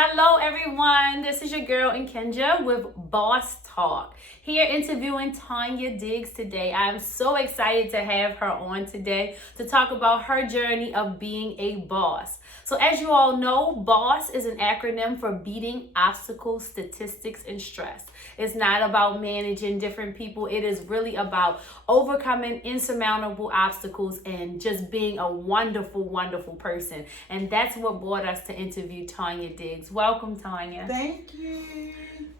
Hello, everyone. This is your girl Kenja with Boss Talk. Here interviewing Tonya Diggs today. I'm so excited to have her on today to talk about her journey of being a boss. So, as you all know, BOSS is an acronym for beating obstacles, statistics, and stress. It's not about managing different people. It is really about overcoming insurmountable obstacles and just being a wonderful, wonderful person. And that's what brought us to interview Tonya Diggs. Welcome, Tonya. Thank you.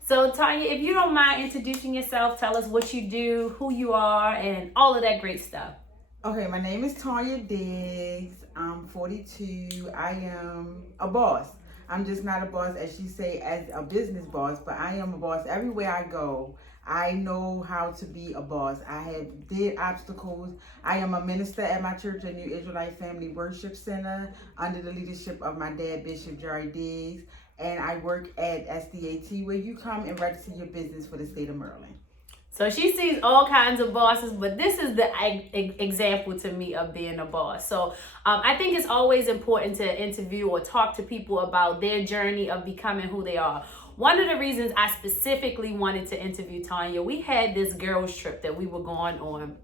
So, Tonya, if you don't mind introducing yourself, tell us what you do, who you are, and all of that great stuff. Okay, my name is Tonya Diggs. I'm 42. I am a boss. I'm just not a boss, as you say, as a business boss, but I am a boss. Everywhere I go, I know how to be a boss. I have did obstacles. I am a minister at my church, a New Israelite Family Worship Center, under the leadership of my dad, Bishop Tonya Diggs. And I work at SDAT, where you come and register your business for the state of Maryland. So she sees all kinds of bosses, but this is the example to me of being a boss. So I think it's always important to interview or talk to people about their journey of becoming who they are. One of the reasons I specifically wanted to interview Tonya, we had this girls trip that we were going on.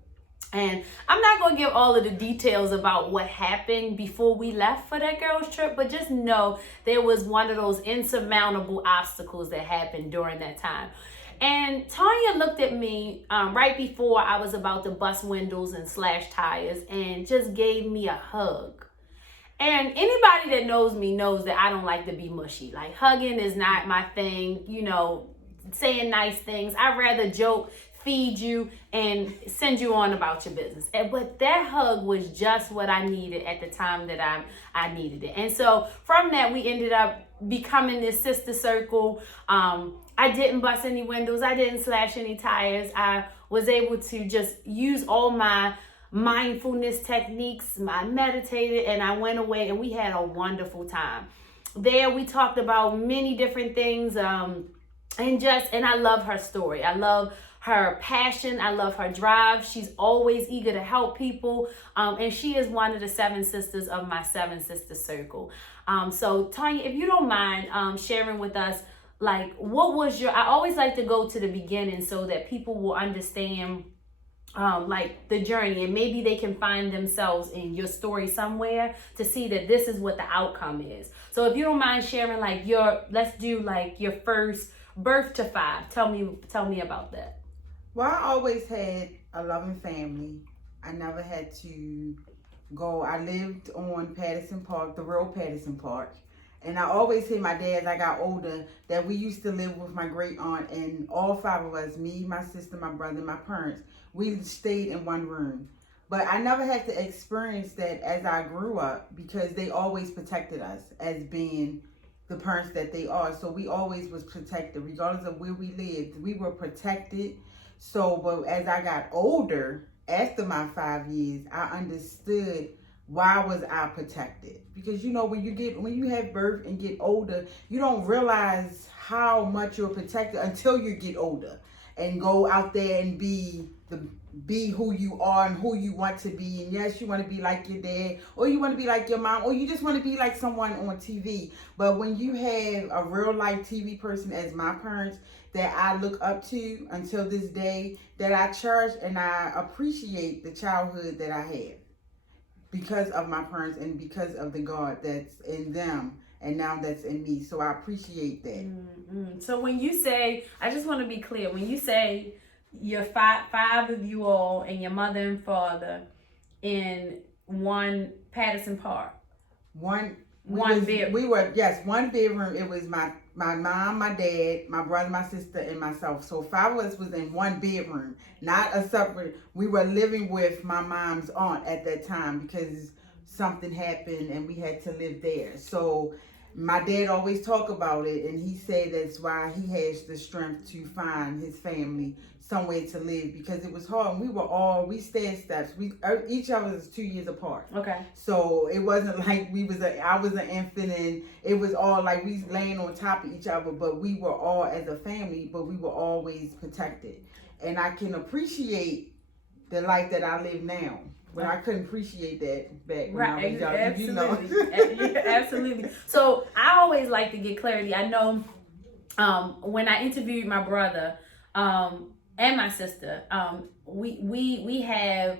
And I'm not going to give all of the details about what happened before we left for that girls trip, but just know there was one of those insurmountable obstacles that happened during that time. And Tonya looked at me right before I was about to bust windows and slash tires and just gave me a hug. And anybody that knows me knows that I don't like to be mushy. Like, hugging is not my thing, saying nice things. I'd rather joke, feed you, and send you on about your business. But that hug was just what I needed at the time that I needed it. And so from that, we ended up becoming this sister circle. I didn't bust any windows. I didn't slash any tires. I was able to just use all my mindfulness techniques. I meditated and I went away and we had a wonderful time. There we talked about many different things. And I love her story. I love her passion. I love her drive. She's always eager to help people. And she is one of the 7 sisters of my 7 sister circle. So Tonya, if you don't mind sharing with us, like, what was I always like to go to the beginning so that people will understand like the journey, and maybe they can find themselves in your story somewhere to see that this is what the outcome is. So if you don't mind sharing, like, let's do like your first birth to 5. Tell me about that. Well, I always had a loving family. I never had to go. I lived on Patterson Park, the real Patterson Park. And I always say my dad, as I got older, that we used to live with my great aunt, and all 5 of us, me, my sister, my brother, my parents, we stayed in one room. But I never had to experience that as I grew up, because they always protected us as being the parents that they are. So we always was protected, regardless of where we lived. We were protected. So, but as I got older, after my 5 years, I understood why was I protected. Because when you have birth and get older, you don't realize how much you're protected until you get older and go out there and be who you are and who you want to be. And yes, you want to be like your dad, or you want to be like your mom, or you just want to be like someone on TV. But when you have a real life TV person as my parents that I look up to until this day, that I cherish and I appreciate the childhood that I had because of my parents and because of the God that's in them and now that's in me. So I appreciate that. Mm-hmm. So when you say, I just want to be clear, when you say you're five of you all and your mother and father in one Patterson Park. One bedroom. We were, yes, one bedroom. It was my mom, my dad, my brother, my sister, and myself. So 5 of us was in one bedroom, not a separate. We were living with my mom's aunt at that time because something happened and we had to live there. So my dad always talk about it, and he said that's why he has the strength to find his family somewhere to live, because it was hard. And we stayed steps. Each of us is 2 years apart. Okay. So it wasn't like I was an infant and it was all like we was laying on top of each other, but we were all as a family, but we were always protected. And I can appreciate the life that I live now But I couldn't appreciate that back when I Right, was young. absolutely. Yeah, absolutely. So I always like to get clarity. I know when I interviewed my brother and my sister, we had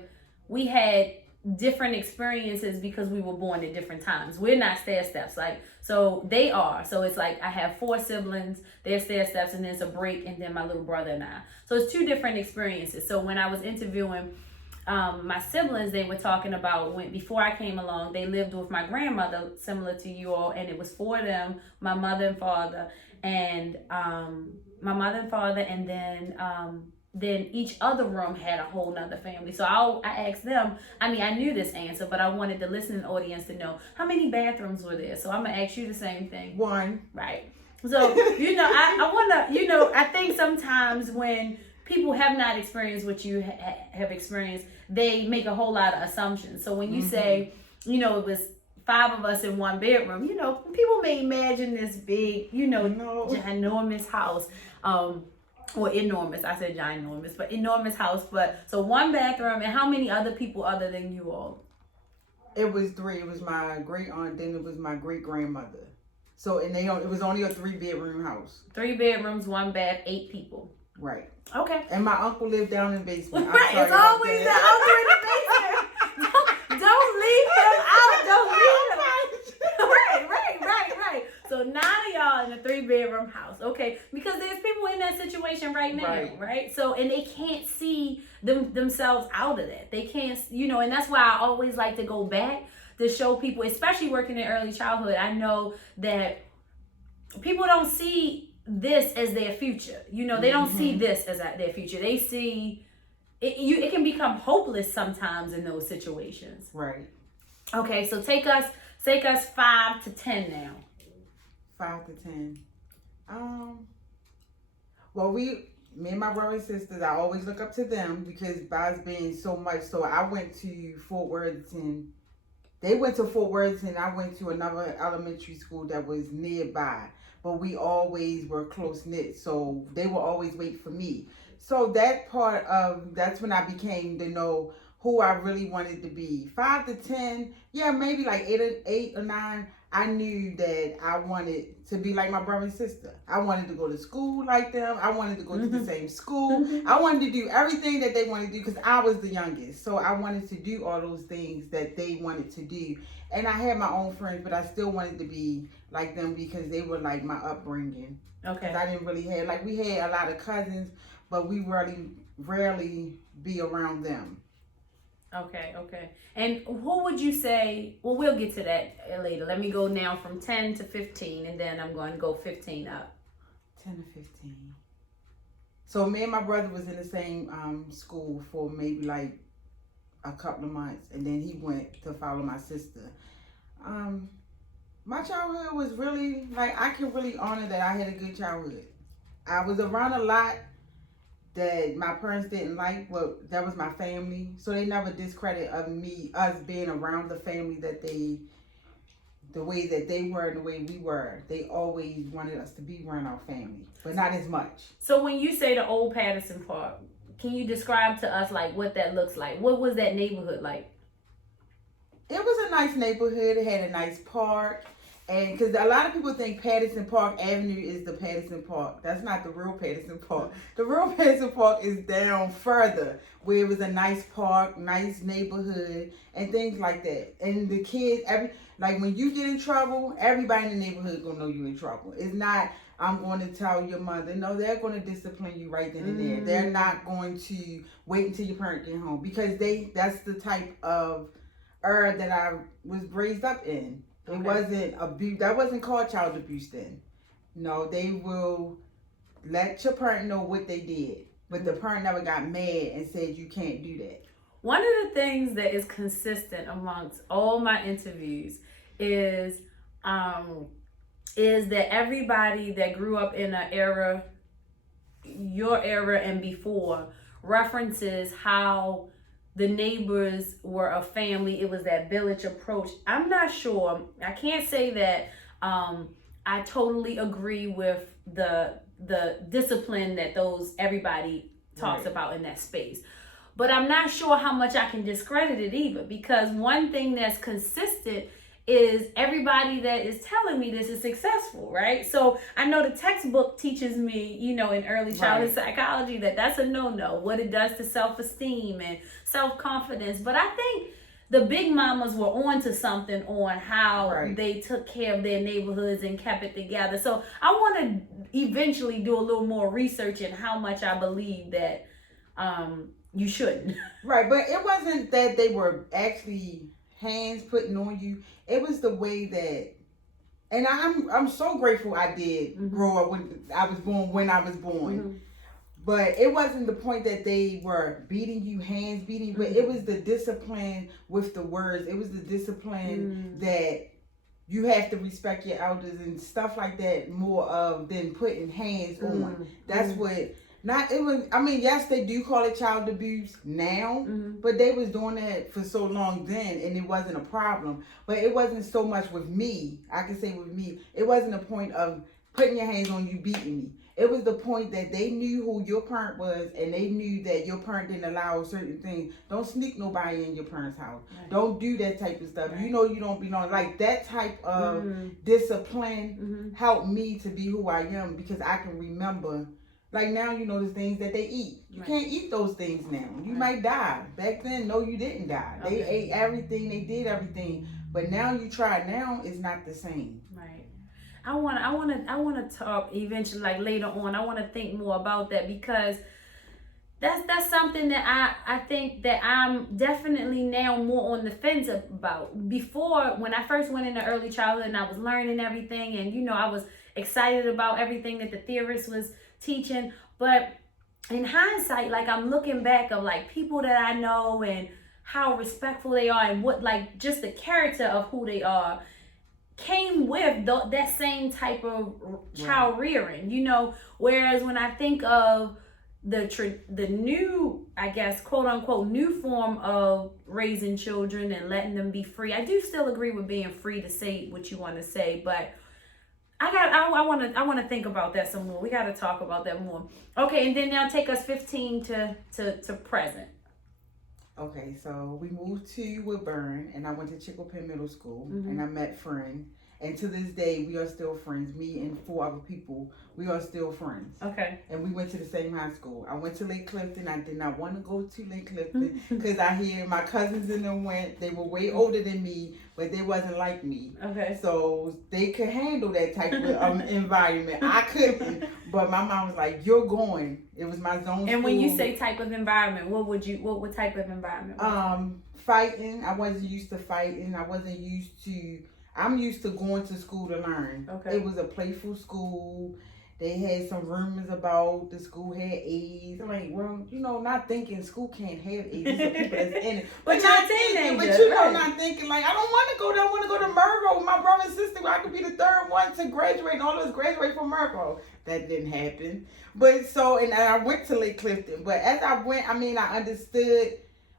different experiences because we were born at different times. We're not stair steps, like, so they are. So it's like I have 4 siblings, they're stair steps, and there's a break, and then my little brother and I. So it's 2 different experiences. So when I was interviewing my siblings, they were talking about when before I came along, they lived with my grandmother, similar to you all, and it was 4 of them, my mother and father, and then each other room had a whole nother family. So I asked them, I mean, I knew this answer, but I wanted the listening audience to know how many bathrooms were there. So I'm going to ask you the same thing. 1. Right. So, I want to, I think sometimes when people have not experienced what you have experienced, they make a whole lot of assumptions. So when you say, it was 5 of us in 1 bedroom, people may imagine this big, ginormous house. Or enormous. I said ginormous, but enormous house. But so 1 bathroom, and how many other people other than you all? It was 3. It was my great aunt, then it was my great grandmother. So it was only a 3-bedroom house. 3 bedrooms, 1 bath, 8 people. Right. Okay. And my uncle lived down in the basement. Right. It's always the uncle in the basement. Don't leave him out. Don't leave him. Right. So 9 of y'all in a 3-bedroom house, okay? Because there's people in that situation right now, right? So, and they can't see themselves out of that. They can't, and that's why I always like to go back to show people, especially working in early childhood. I know that people don't see this as their future. They don't see this as their future. They see it can become hopeless sometimes in those situations. Right. Okay, so take us 5 to 10 now. 5 to 10. Well, me and my brother and sisters, I always look up to them because by us being so much. So I went to Fort Worthington. They went to Fort Worthington. I went to another elementary school that was nearby. But we always were close knit. So they would always wait for me. So that's when I became to know who I really wanted to be. 5 to 10, yeah, maybe like 8 or 9. I knew that I wanted to be like my brother and sister. I wanted to go to school like them. I wanted to go to the same school. I wanted to do everything that they wanted to do because I was the youngest. So I wanted to do all those things that they wanted to do. And I had my own friends, but I still wanted to be like them because they were like my upbringing. Okay. I didn't really have, we had a lot of cousins, but we rarely be around them. Okay. And who would you say, well, we'll get to that later. Let me go now from 10 to 15, and then I'm going to go 15 up. 10 to 15. So me and my brother was in the same school for maybe like a couple of months, and then he went to follow my sister. My childhood was really, I can really honor that I had a good childhood. I was around a lot that my parents didn't like. Well, that was my family, so they never discredit us being around the family the way that they were and the way we were. They always wanted us to be around our family, but not as much. So when you say the old Patterson Park, can you describe to us what that looks like? What was that neighborhood like? It was a nice neighborhood. It had a nice park. And because a lot of people think Patterson Park Avenue is the Patterson Park. That's not the real Patterson Park. The real Patterson Park is down further, where it was a nice park, nice neighborhood, and things like that. And the kids, when you get in trouble, everybody in the neighborhood gonna know you in trouble. It's not, I'm going to tell your mother. No, they're going to discipline you right then and there. They're not going to wait until your parent get home, because that's the type of era that I was raised up in. It wasn't abuse. That wasn't called child abuse then. No, they will let your parent know what they did, but the parent never got mad and said you can't do that. One of the things that is consistent amongst all my interviews is that everybody that grew up in an era, your era and before, references how the neighbors were a family. It was that village approach. I'm not sure. I can't say that I totally agree with the discipline that everybody talks about in that space. but I'm not sure how much I can discredit it either, because one thing that's consistent is everybody that is telling me this is successful, right? So I know the textbook teaches me, in early childhood psychology, that that's a no-no, what it does to self-esteem and self-confidence. But I think the big mamas were on to something on how they took care of their neighborhoods and kept it together. So I want to eventually do a little more research in how much I believe that you shouldn't. Right, but it wasn't that they were actually hands putting on you. It was the way that, and I'm so grateful I did grow up when I was born. But it wasn't the point that they were beating you, hands beating you, but it was the discipline with the words. It was the discipline that you have to respect your elders and stuff like that more of than putting hands on. That's what, not, it was, I mean, yes, they do call it child abuse now, but they was doing that for so long then and it wasn't a problem. But it wasn't so much with me, I can say with me, it wasn't a point of putting your hands on you, beating me. It was the point that they knew who your parent was and they knew that your parent didn't allow certain things. Don't sneak nobody in your parents' house. Don't do that type of stuff. You know you don't belong. Like that type of discipline helped me to be who I am, because I can remember, like now the things that they eat. You can't eat those things now. You might die. Back then, no, you didn't die. They ate everything. They did everything. But now you try it now, it's not the same. Right. I want to talk eventually, like later on. I want to think more about that, because that's something that I think that I'm definitely now more on the fence about. Before, when I first went into early childhood and I was learning everything, and I was excited about everything that the theorist was teaching, but in hindsight, like I'm looking back of like people that I know and how respectful they are and what, like, just the character of who they are came with that same type of child rearing, whereas when I think of the new, I guess, quote unquote, new form of raising children and letting them be free, I do still agree with being free to say what you want to say, but I want to think about that some more. We got to talk about that more. Okay, and then now take us 15 to present. Okay, so we moved to Woodburn, and I went to Chicopin Middle School, and I met friends. And to this day, we are still friends. Me and 4 other people, we are still friends. Okay. And we went to the same high school. I went to Lake Clifton. I did not want to go to Lake Clifton because I hear my cousins and them went. They were way older than me, but they wasn't like me. Okay. So they could handle that type of environment. I couldn't. But my mom was like, "You're going." It was my zone. And when you say type of environment, what type of environment? Fighting. I wasn't used to fighting. I wasn't used to. I'm used to going to school to learn. Okay. It was a playful school. They had some rumors about the school had AIDS. I'm like, well, not thinking school can't have AIDS. There's some people that's in it. But not teenagers. But not thinking like, I don't want to go there. I want to go to Mervo with my brother and sister. I could be the third one to graduate. And all of us graduate from Mervo. That didn't happen. But so, and I went to Lake Clifton. But as I went, I understood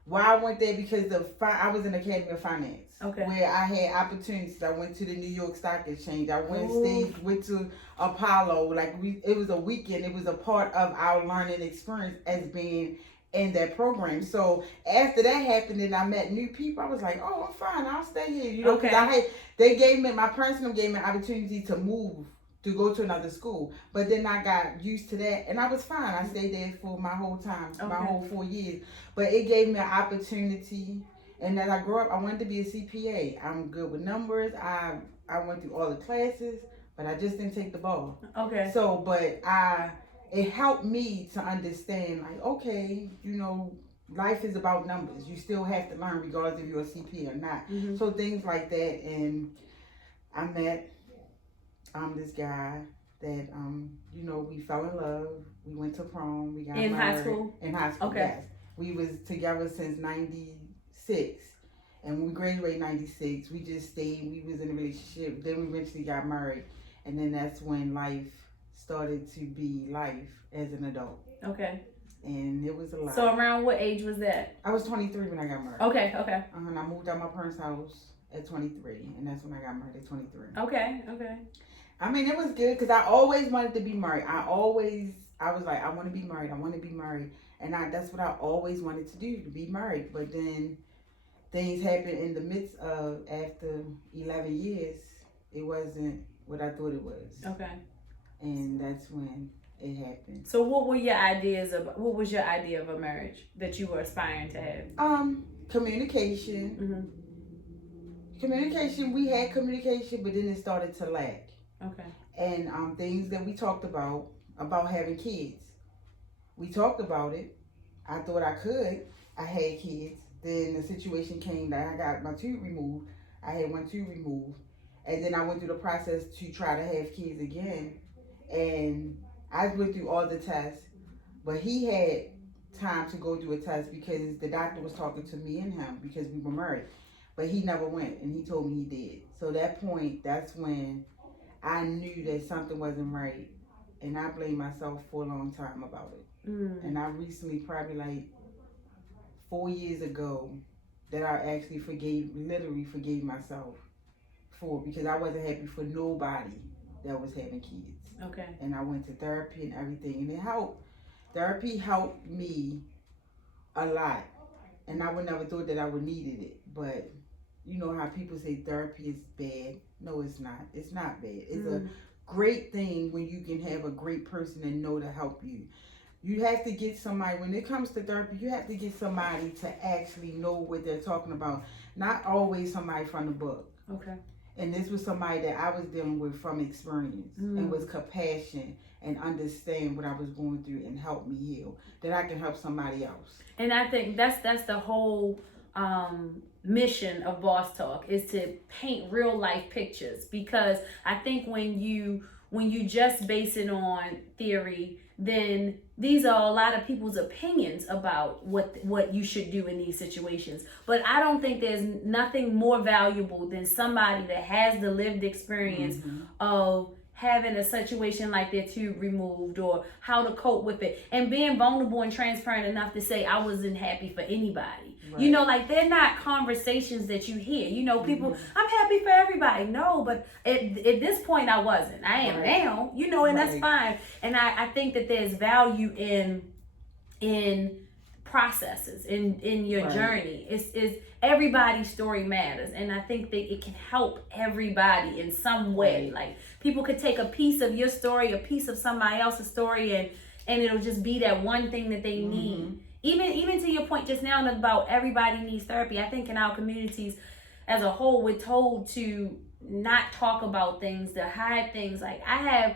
why I went there, because I was in the Academy of Finance. Okay. Where I had opportunities. I went to the New York Stock Exchange. I went to Apollo. It was a weekend. It was a part of our learning experience as being in that program. So after that happened and I met new people, I was like, oh, I'm fine. I'll stay here. Okay. My parents gave me an opportunity to move, to go to another school. But then I got used to that and I was fine. I stayed there for my whole time, my whole 4 years. But it gave me an opportunity. And as I grew up, I wanted to be a CPA. I'm good with numbers. I went through all the classes, but I just didn't take the ball. Okay. So, but it helped me to understand, like, okay, life is about numbers. You still have to learn regardless if you're a CPA or not. So things like that. And I met this guy that, we fell in love. We went to prom. We got married. High school? In high school, okay. Yes. We was together since 96. And when we graduated in 96, we just stayed. We was in a relationship. Then we eventually got married. And then that's when life started to be life as an adult. Okay. And it was a lot. So around what age was that? I was 23 when I got married. Okay. And I moved out of my parents' house at 23. And that's when I got married at 23. Okay. I mean, it was good because I always wanted to be married. I always I was like, I want to be married. I want to be married. And that's what I always wanted to do, to be married. But then things happened in the midst of, after 11 years, it wasn't what I thought it was. Okay. And that's when it happened. So what was your idea of a marriage that you were aspiring to have? Communication. Mm-hmm. Communication, we had communication, but then it started to lack. Okay. And things that we talked about having kids. We talked about it. I thought I could. I had kids. Then the situation came that I got my tooth removed. I had one tooth removed. And then I went through the process to try to have kids again. And I went through all the tests. But he had time to go through a test because the doctor was talking to me and him because we were married. But he never went, and he told me he did. So that point, that's when I knew that something wasn't right. And I blamed myself for a long time about it. And I recently, probably like 4 years ago, that I actually literally forgave myself for, because I wasn't happy for nobody that was having kids. Okay. And I went to therapy and everything, and it helped. Therapy helped me a lot. And I would never thought that I would needed it. But you know how people say therapy is bad. No, it's not. It's not bad. It's a great thing when you can have a great person and know to help you. You have to get somebody, when it comes to therapy, you have to get somebody to actually know what they're talking about. Not always somebody from the book. Okay. And this was somebody that I was dealing with from experience and was compassion and understand what I was going through and help me heal. That I can help somebody else. And I think that's the whole mission of Boss Talk, is to paint real life pictures, because I think when you just base it on theory, then these are a lot of people's opinions about what you should do in these situations. But I don't think there's nothing more valuable than somebody that has the lived experience of having a situation like their tooth removed, or how to cope with it, and being vulnerable and transparent enough to say, I wasn't happy for anybody. Right. You know, like, they're not conversations that you hear. You know, people, I'm happy for everybody. No, but at this point I wasn't. I am now, you know, and that's fine. And I think that there's value in processes, in your journey. It's everybody's story matters, and I think that it can help everybody in some way. Like, people could take a piece of your story, a piece of somebody else's story, and it'll just be that one thing that they need. Even to your point just now about everybody needs therapy. I think in our communities as a whole, we're told to not talk about things, to hide things. Like, I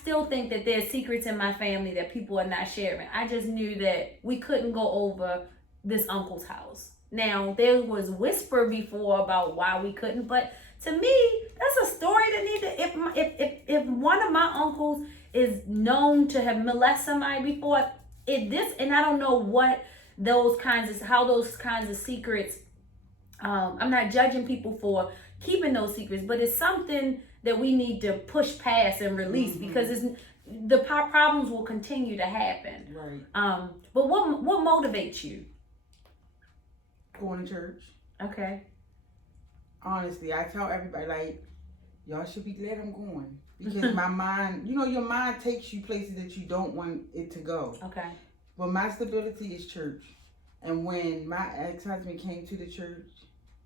still think that there's secrets in my family that people are not sharing. I just knew that we couldn't go over this uncle's house. Now, there was whisper before about why we couldn't, but to me, that's a story that needs to, if one of my uncles is known to have molested somebody before, and I don't know how those kinds of secrets, I'm not judging people for keeping those secrets, but it's something that we need to push past and release, because the problems will continue to happen. Right. But what motivates you? Going to church. Okay. Honestly, I tell everybody, like, y'all should be glad I'm going, because my mind, you know, your mind takes you places that you don't want it to go. Okay. But my stability is church. And when my ex-husband came to the church,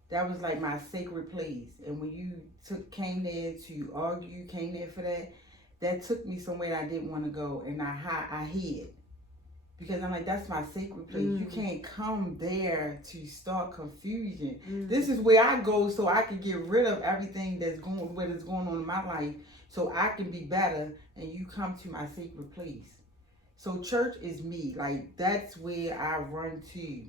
that was like my sacred place. And when you came there to argue, came there for that took me somewhere that I didn't want to go. And I hid. Because I'm like, that's my sacred place. You can't come there to start confusion. This is where I go so I can get rid of everything that's going on in my life, so I can be better, and you come to my sacred place. So church is me. Like, that's where I run to.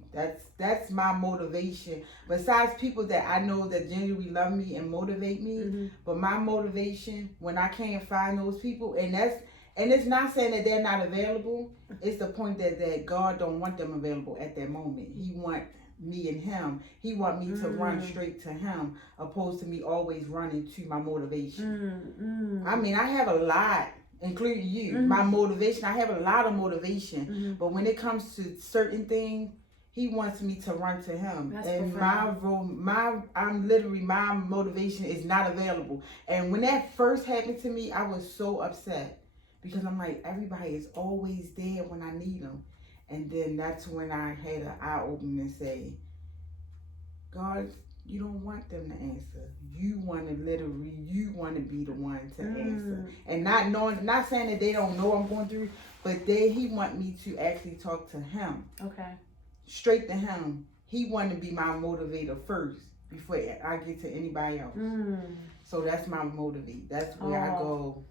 That's my motivation. Besides people that I know that genuinely love me and motivate me, but my motivation, when I can't find those people, and it's not saying that they're not available. It's the point that God don't want them available at that moment. He want me and him. He want me to run straight to him, opposed to me always running to my motivation. I mean, I have a lot, including you. My motivation, I have a lot of motivation. But when it comes to certain things, he wants me to run to him. That's and profound. my motivation is not available. And when that first happened to me, I was so upset. because I'm like, everybody is always there when I need them. And then that's when I had an eye open and say, God, you don't want them to answer. You want to be the one to answer. And not saying that they don't know I'm going through, but he want me to actually talk to him. Okay. Straight to him. He want to be my motivator first before I get to anybody else. So that's my motivate. That's where I go.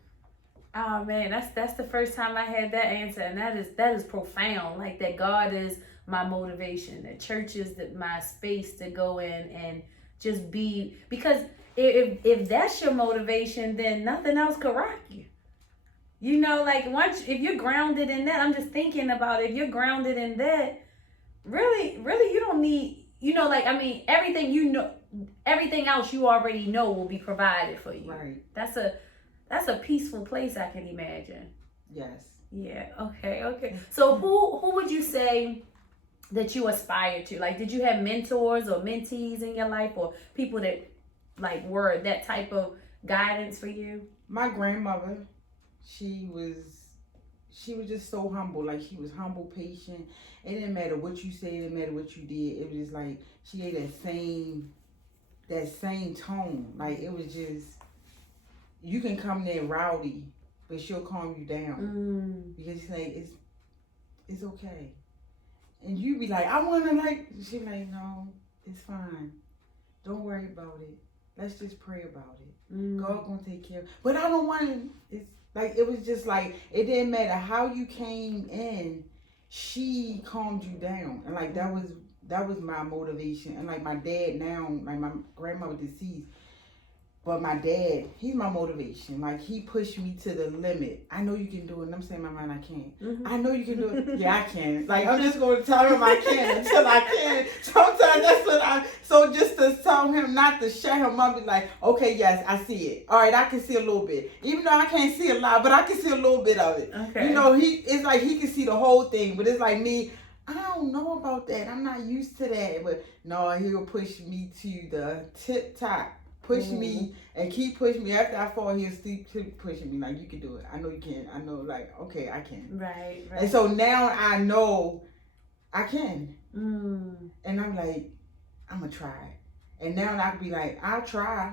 Oh man, that's the first time I had that answer, and that is profound. Like that God is my motivation. That church is my space to go in and just be, because if that's your motivation, then nothing else could rock you. You know, like if you're grounded in that, I'm just thinking about if you're grounded in that, really you don't need, like, I mean, everything else you already know will be provided for you. Right. That's a peaceful place, I can imagine. Yes. Yeah. Okay. So who would you say that you aspire to? Like, did you have mentors or mentees in your life, or people that like were that type of guidance for you? My grandmother, she was just so humble. Like, she was humble, patient. It didn't matter what you said, it didn't matter what you did. It was just like she had that same tone. Like, it was just, you can come there rowdy, but she'll calm you down. Because she's like, it's okay. And you be like, I want to, like, she be like, no, it's fine. Don't worry about it. Let's just pray about it. God gonna take care of it. But I don't want to, it's like, it was just like, it didn't matter how you came in, she calmed you down. And like, that was my motivation. And like my dad now, like my grandmother deceased, but my dad, he's my motivation. Like, he pushed me to the limit. I know you can do it. And I'm saying in my mind, I can't. I know you can do it. Yeah, I can. Like, I'm just going to tell him I can until I can. Sometimes that's what so just to tell him not to shut him up, be like, okay, yes, I see it. All right, I can see a little bit. Even though I can't see a lot, but I can see a little bit of it. Okay. It's like he can see the whole thing, but it's like me, I don't know about that. I'm not used to that. But no, he'll push me to the tip top. Push me and keep pushing me. After I fall, he'll keep pushing me. Like, you can do it. I know you can. I know, like, okay, I can. Right. And so now I know I can. And I'm like, I'm going to try. And now I be like, I'll try.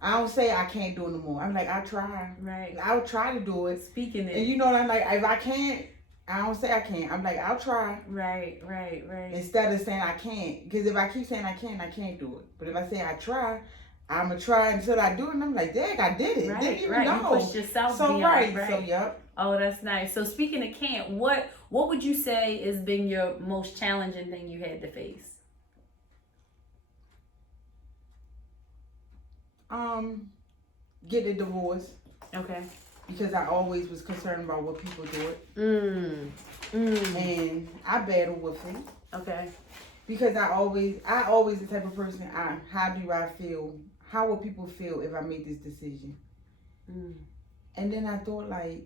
I don't say I can't do it no more. I'm like, I'll try. Right. I'll try to do it. Speaking it. And I'm like, if I can't, I don't say I can't. I'm like, I'll try. Right. Instead of saying I can't. Because if I keep saying I can't do it. But if I say I try, I'm going to try until I do it. And I'm like, dang, I did it. Didn't even know. You pushed yourself so beyond. Right. So, yep. Oh, that's nice. So, speaking of can't, what would you say has been your most challenging thing you had to face? Get a divorce. Okay. Because I always was concerned about what people do. And I battle with it. Okay. Because I always the type of person, how do I feel? How will people feel if I make this decision? And then I thought, like,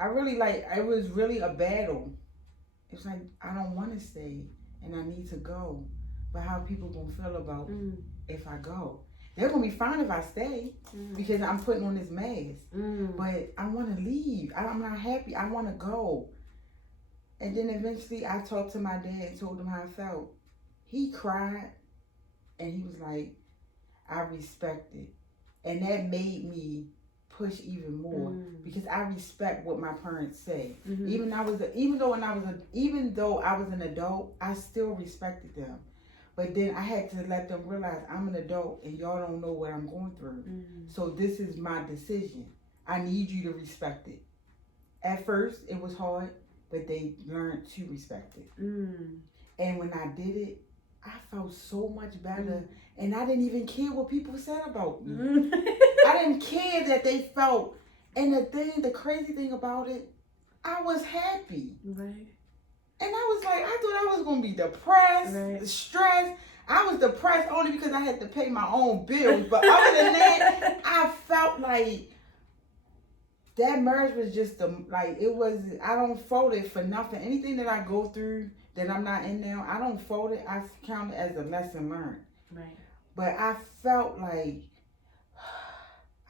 it was really a battle. It's like, I don't want to stay and I need to go. But how people going to feel about if I go? They're going to be fine if I stay because I'm putting on this mask. But I want to leave. I'm not happy. I want to go. And then eventually I talked to my dad and told him how I felt. He cried and he was like, I respect it. And that made me push even more because I respect what my parents say. Even though I was an adult, I still respected them. But then I had to let them realize I'm an adult and y'all don't know what I'm going through. So this is my decision. I need you to respect it. At first, it was hard, but they learned to respect it. And when I did it, I felt so much better. And I didn't even care what people said about me. I didn't care that they felt. And the crazy thing about it, I was happy. Right. And I was like, I thought I was going to be depressed, stressed. I was depressed only because I had to pay my own bills. But other than that, I felt like that marriage was just I don't fold it for nothing. Anything that I go through that I'm not in now, I don't fold it. I count it as a lesson learned. Right. But I felt like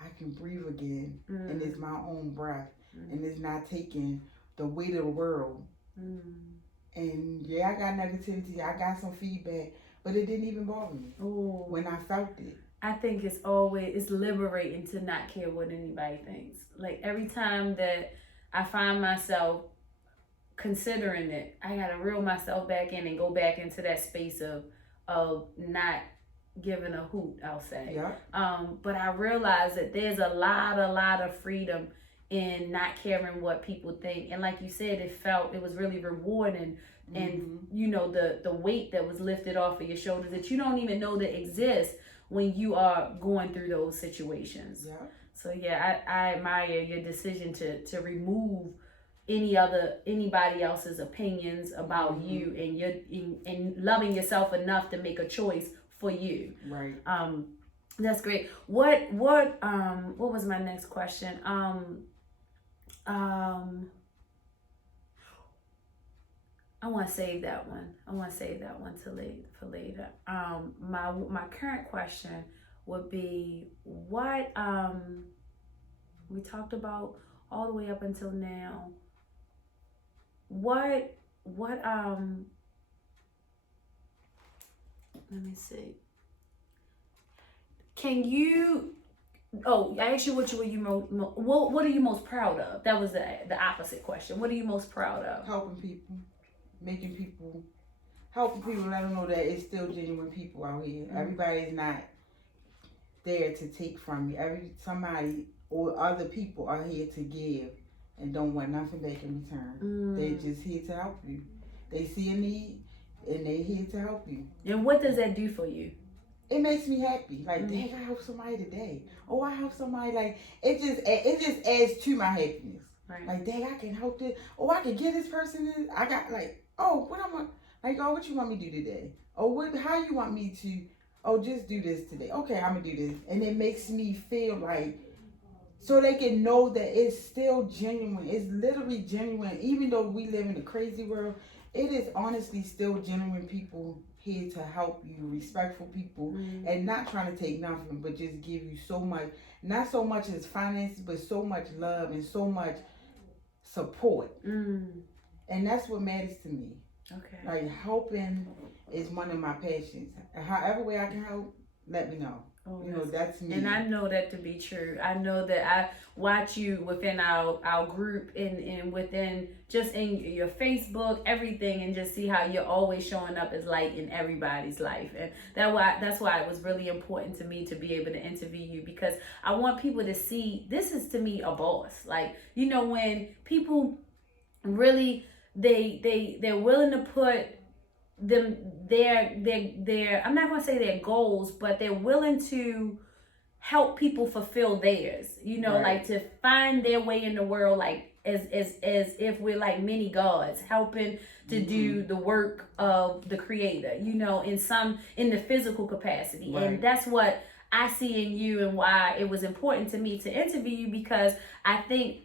I I can breathe again, Mm. and it's my own breath, Mm. and it's not taking the weight of the world. Mm. And yeah, I got negativity, I got some feedback, but it didn't even bother me Ooh. when I felt it. I think it's liberating to not care what anybody thinks. Like every time that I find myself considering it, I gotta reel myself back in and go back into that space of not giving a hoot, I'll say. Yeah. But I realize that there's a lot of freedom in not caring what people think. And like you said, it was really rewarding. And you know, the weight that was lifted off of your shoulders that you don't even know that exists when you are going through those situations. Yeah. So yeah, I admire your decision to remove anybody else's opinions about you, and your and loving yourself enough to make a choice for you. Right. That's great. What was my next question? I want to save that one. For later. My current question would be what we talked about all the way up until now. What let me see. Can you? Oh, I asked you what are you most proud of? That was the opposite question. What are you most proud of? Helping people, helping people, let them know that it's still genuine people out here. Mm-hmm. Everybody is not there to take from you. Somebody or other people are here to give and don't want nothing back in return. They're just here to help you. They see a need and they're here to help you. And what does that do for you? It makes me happy. Like, dang, I helped somebody today. Oh, I helped somebody. Like, it just adds to my happiness. Right. Like, dang, I can help this. Oh, I can get this person this. I got like, oh, what I want. Like, oh, what you want me to do today? Oh, how you want me to? Oh, just do this today. Okay, I'm gonna do this, and it makes me feel like, so they can know that it's still genuine. It's literally genuine, even though we live in a crazy world. It is honestly still genuine people here to help you, respectful people, and not trying to take nothing, but just give you so much, not so much as finances, but so much love and so much support. And that's what matters to me. Okay. Like, helping is one of my passions. However way I can help, let me know. Oh, you know, that's me. And I know that to be true. I know that I watch you within our group and within just in your Facebook, everything, and just see how you're always showing up as light in everybody's life. And that's why it was really important to me to be able to interview you, because I want people to see this is, to me, a boss. Like, you know, when people really they're willing to put their I'm not going to say their goals, but they're willing to help people fulfill theirs, you know, right. Like to find their way in the world, like as if we're like mini gods helping to do the work of the creator, you know, in the physical capacity. Right. And that's what I see in you, and why it was important to me to interview you, because I think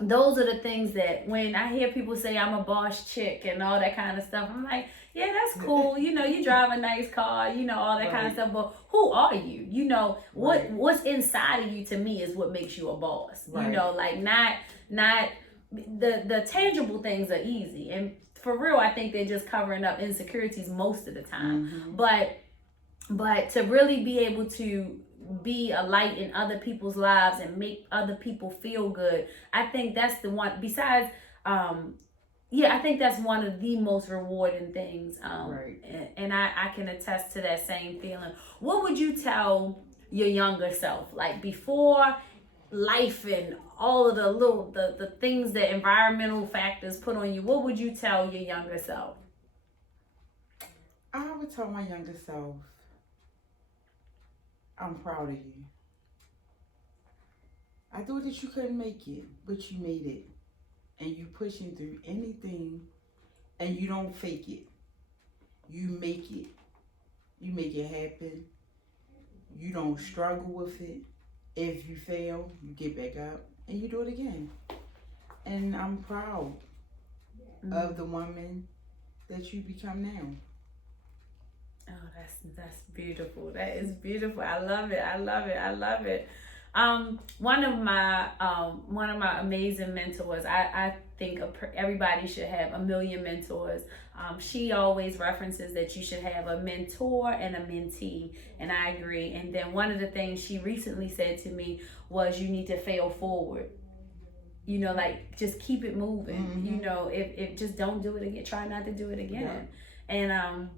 those are the things that when I hear people say I'm a boss chick and all that kind of stuff, I'm like, yeah, that's cool. You know, you drive a nice car, you know, all that kind of stuff. But who are you? You know, what's inside of you, to me, is what makes you a boss. Right. You know, like not the tangible things are easy. And for real, I think they're just covering up insecurities most of the time. But to really be able to be a light in other people's lives and make other people feel good, I think that's the one, besides I think that's one of the most rewarding things. Right. And I can attest to that same feeling. What would you tell your younger self, like before life and all of the things that environmental factors put on you? What would you tell your younger self? I would tell my younger self, I'm proud of you. I thought that you couldn't make it, but you made it. And you pushing through anything, and you don't fake it. You make it. You make it happen. You don't struggle with it. If you fail, you get back up and you do it again. And I'm proud of the woman that you become now. Oh, that's beautiful. That is beautiful. I love it. One of my amazing mentors. I think everybody should have a million mentors. She always references that you should have a mentor and a mentee, and I agree. And then one of the things she recently said to me was, "You need to fail forward." You know, like just keep it moving. Mm-hmm. You know, if just don't do it again, try not to do it again. Yeah. And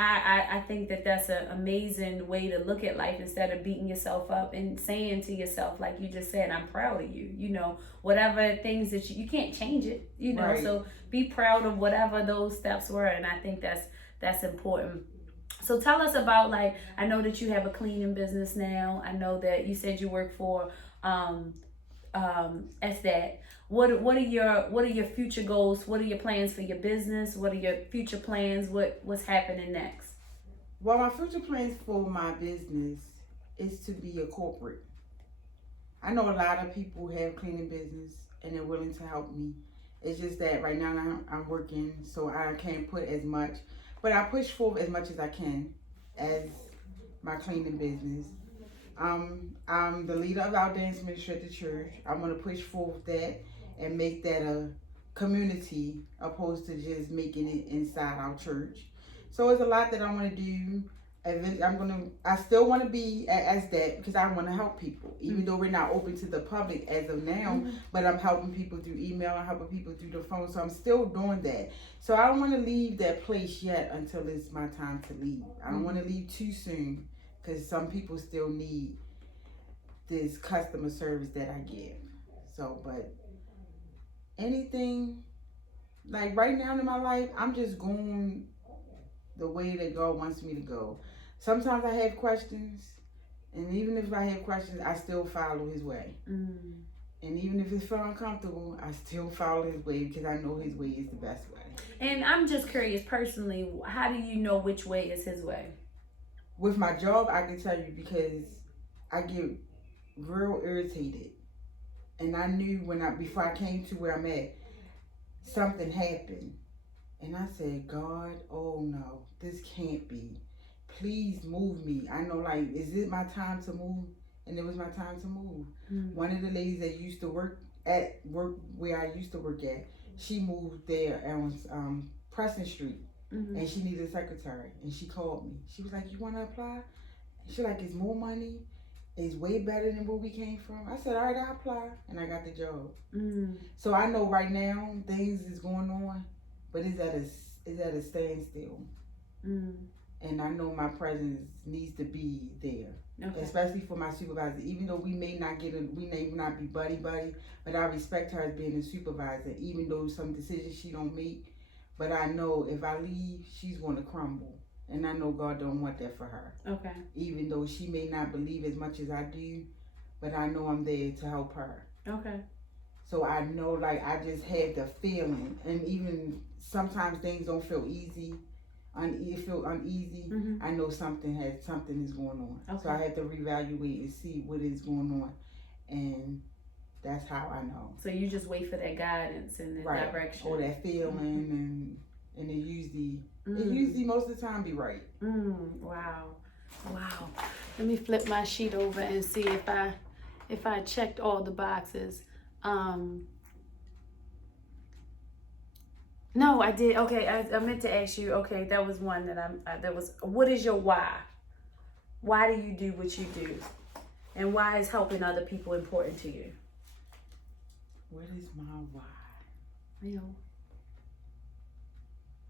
I think that that's an amazing way to look at life, instead of beating yourself up and saying to yourself, like you just said, I'm proud of you. You know, whatever things that you can't change it, you know, Right. so be proud of whatever those steps were. And I think that's important. So tell us about, like, I know that you have a cleaning business now. I know that you said you work for as that. What are your future goals? What are your plans for your business? What are your future plans? What's happening next? Well, my future plans for my business is to be a corporate. I know a lot of people have cleaning business and they're willing to help me. It's just that right now I'm working, so I can't put as much, but I push forward as much as I can as my cleaning business. I'm the leader of our dance ministry at the church. I'm gonna push forward that and make that a community opposed to just making it inside our church. So it's a lot that I want to do. I still want to be as that because I want to help people, even though we're not open to the public as of now. But I'm helping people through email. I'm helping people through the phone. So I'm still doing that. So I don't want to leave that place yet until it's my time to leave. I don't want to leave too soon because some people still need this customer service that I give. So, but anything like right now in my life, I'm just going the way that God wants me to go. Sometimes I have questions, and even if I have questions, I still follow His way. And even if it's feel uncomfortable, I still follow His way because I know His way is the best way. And I'm just curious, personally, how do you know which way is His way? With my job, I can tell you because I get real irritated, and I knew before I came to where I'm at, something happened. And I said, God, oh no, this can't be. Please move me. I know, like, is it my time to move? And it was my time to move. One of the ladies that used to work where I used to work at, she moved there on Preston Street. And she needed a secretary. And she called me. She was like, you want to apply? She like, it's more money. It's way better than where we came from. I said, all right, I'll apply. And I got the job. So I know right now things is going on, but it's at a standstill. And I know my presence needs to be there, especially for my supervisor. Even though we may not be buddy, but I respect her as being a supervisor. Even though some decisions she don't make, but I know if I leave, she's going to crumble, and I know God don't want that for her. Okay. Even though she may not believe as much as I do, but I know I'm there to help her. Okay. So I know, like, I just have the feeling, and even sometimes things don't feel easy, feel uneasy. I know something is going on. Okay. So I have to reevaluate and see what is going on, and that's how I know. So you just wait for that guidance and the direction, or that feeling, and it usually most of the time be right. Wow. Let me flip my sheet over and see if I checked all the boxes. No, I did. Okay, I meant to ask you. Okay, that was one that was. What is your why? Why do you do what you do, and why is helping other people important to you? What is my why?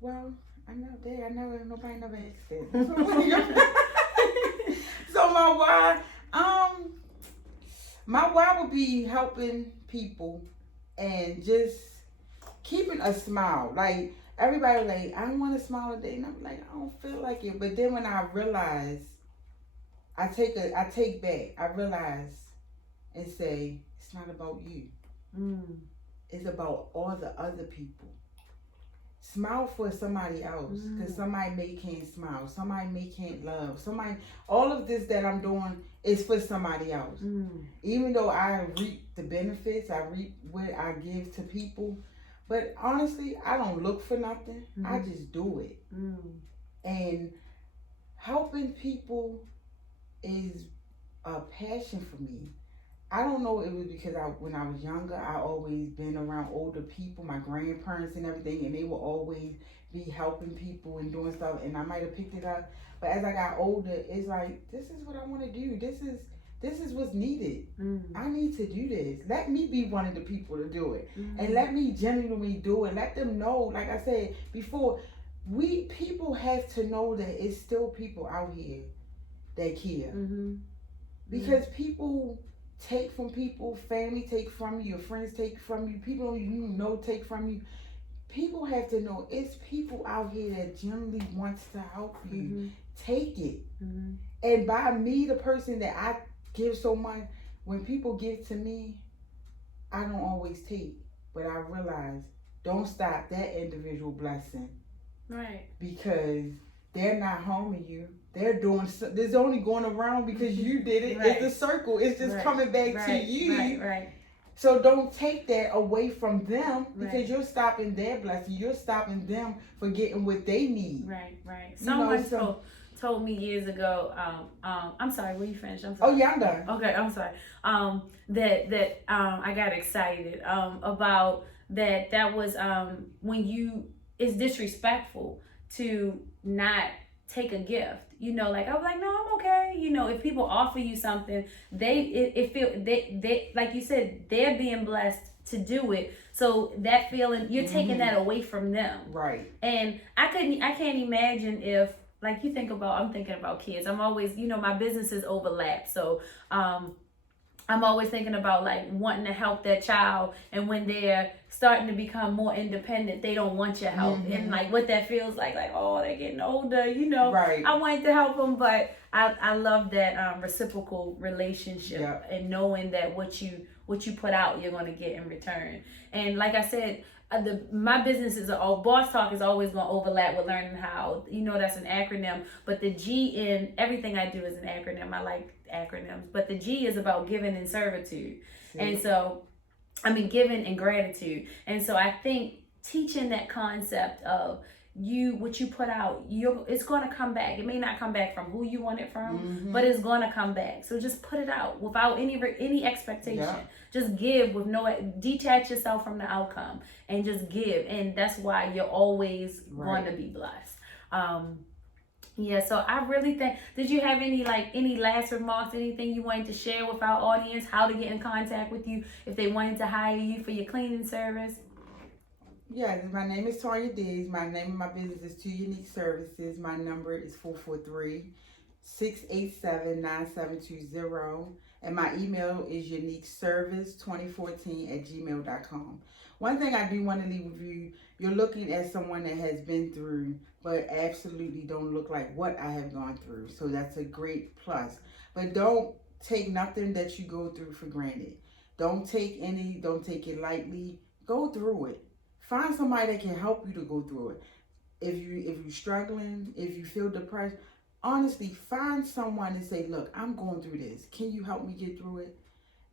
Well, nobody never asked that. So my why would be helping people and just keeping a smile. Like, everybody like, I don't want to smile today, and I'm like, I don't feel like it. But then when I realize, I take back. I realize and say, it's not about you. It's about all the other people. Smile for somebody else, because somebody can't smile, somebody can't love, all of this that I'm doing is for somebody else. Even though I reap the benefits, I reap what I give to people, but honestly, I don't look for nothing. I just do it. And helping people is a passion for me. I don't know. It was because when I was younger, I always been around older people, my grandparents and everything, and they will always be helping people and doing stuff, and I might have picked it up. But as I got older, it's like this is what I want to do. This is what's needed. I need to do this. Let me be one of the people to do it, and let me genuinely do it. Let them know, like I said before, we people have to know that it's still people out here that care. Because people take from people, family take from you, your friends take from you, people you know take from you. People have to know it's people out here that genuinely wants to help you. Take it. And by me, the person that I give so much, when people give to me, I don't always take. But I realize, don't stop that individual blessing. Right. Because they're not harming you. They're doing. There's only going around because you did it. Right. It's a circle. It's just coming back to you. Right. So don't take that away from them because you're stopping their blessing. You're stopping them for getting what they need. Right. Someone told me years ago. I'm sorry. Will you finish? I'm sorry. Oh yeah, I'm done. Okay, I'm sorry. That I got excited about that. That was when it's disrespectful to not take a gift. You know, like I was like, no, I'm okay. You know, if people offer you something, they like you said, they're being blessed to do it. So that feeling, you're taking that away from them. Right. And I can't imagine if, like I'm thinking about kids. I'm always, my businesses overlap. So I'm always thinking about like wanting to help that child, and when they're starting to become more independent, they don't want your help, and like what that feels like oh, they're getting older, Right. I wanted to help them, but I love that reciprocal relationship and knowing that what you put out, you're going to get in return. And like I said, my business is Boss Talk is always going to overlap with Learning How. That's an acronym, but the G in everything I do is an acronym. I like acronyms, but the G is about giving and servitude. And so, giving and gratitude. And so I think teaching that concept of what you put out, it's going to come back. It may not come back from who you want it from, but it's going to come back. So just put it out without any expectation. Yeah. Just give with detach yourself from the outcome and just give. And that's why you're always going to be blessed. So I really think, did you have any last remarks, anything you wanted to share with our audience, how to get in contact with you if they wanted to hire you for your cleaning service? Yeah, my name is Tonya Diggs. My name of my business is Two Unique Services. My number is 443-687-9720. And my email is uniqueservice2014@gmail.com. One thing I do want to leave with you, you're looking at someone that has been through, but absolutely don't look like what I have gone through. So that's a great plus. But don't take nothing that you go through for granted. Don't take it lightly. Go through it. Find somebody that can help you to go through it. If you're struggling, if you feel depressed, honestly, find someone and say, look, I'm going through this. Can you help me get through it?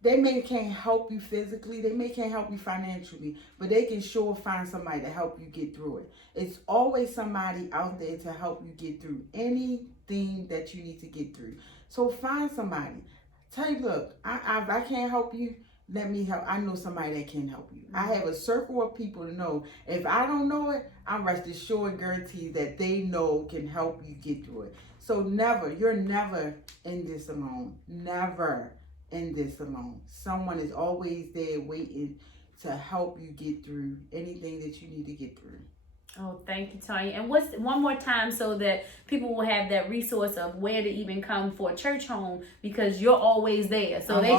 They can't help you physically. They can't help you financially, but they can sure find somebody to help you get through it. It's always somebody out there to help you get through anything that you need to get through. So find somebody. Tell you, look, I can't help you. Let me help. I know somebody that can help you. I have a circle of people to know. If I don't know it, I'm rest assured and guaranteed that they know can help you get through it. So you're never in this alone. Never in this alone. Someone is always there waiting to help you get through anything that you need to get through. Oh, thank you, Tonya. And what's one more time so that people will have that resource of where to even come for a church home, because you're always there. So they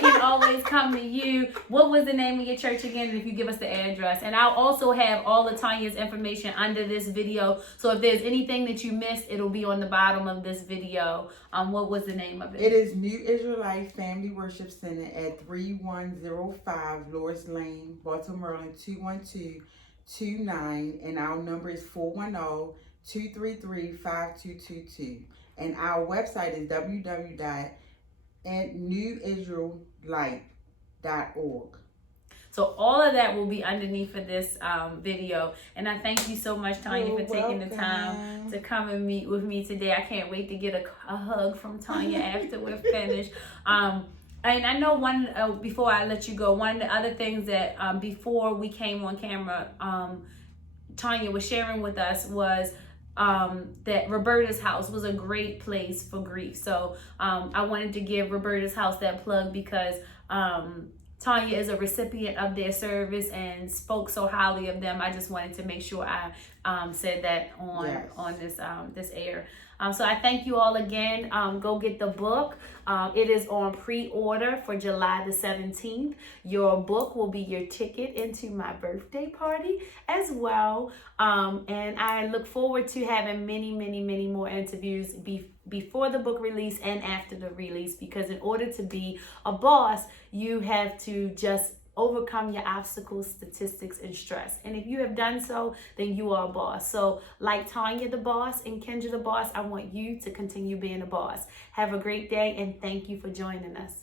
can always come to you. What was the name of your church again? And if you give us the address. And I'll also have all of Tonya's information under this video. So if there's anything that you missed, it'll be on the bottom of this video. What was the name of it? It is New Israelite Family Worship Center at 3105 Loris Lane, Baltimore, Maryland, 21229, and our number is 410-233-5222. And our website is www.newisraelite.org. So all of that will be underneath of this video. And I thank you so much, Tonya, for taking the time to come and meet with me today. I can't wait to get a hug from Tonya after we're finished. And I know one, before I let you go, one of the other things that before we came on camera, Tonya was sharing with us was that Roberta's house was a great place for grief. So I wanted to give Roberta's house that plug because Tonya is a recipient of their service and spoke so highly of them. I just wanted to make sure I said that on this air. So I thank you all again. Go get the book. It is on pre-order for July the 17th. Your book will be your ticket into my birthday party as well. And I look forward to having many, many, many more interviews before the book release and after the release, because in order to be a boss, you have to just overcome your obstacles, statistics, and stress. And if you have done so, then you are a boss. So like Tonya the boss and Kendra the boss, I want you to continue being a boss. Have a great day, and thank you for joining us.